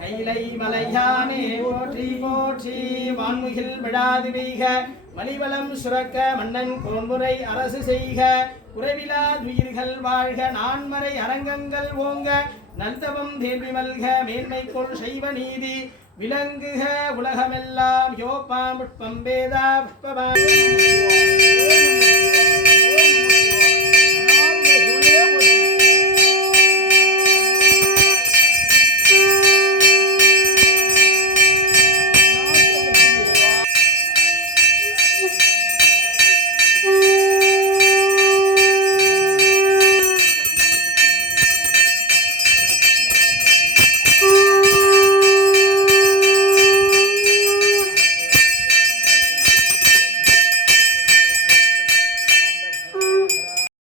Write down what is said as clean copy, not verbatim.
கைலை மலையானே போற்றி போற்றி வான்முகில் விடாது பெய்க மலிவளம் சுரக்க மன்னன் கோன்முறை அரசு செய்க குறைவிலா துயிர்கள் வாழ்க நான்மறை அரங்கங்கள் ஓங்க நல்தவம் தேர்வி மல்க மேன்மைக்குள் செய்வ நீதி விளங்குக உலகமெல்லாம் யோப்பாம் புஷ்பம் வேதா புஷ்பமா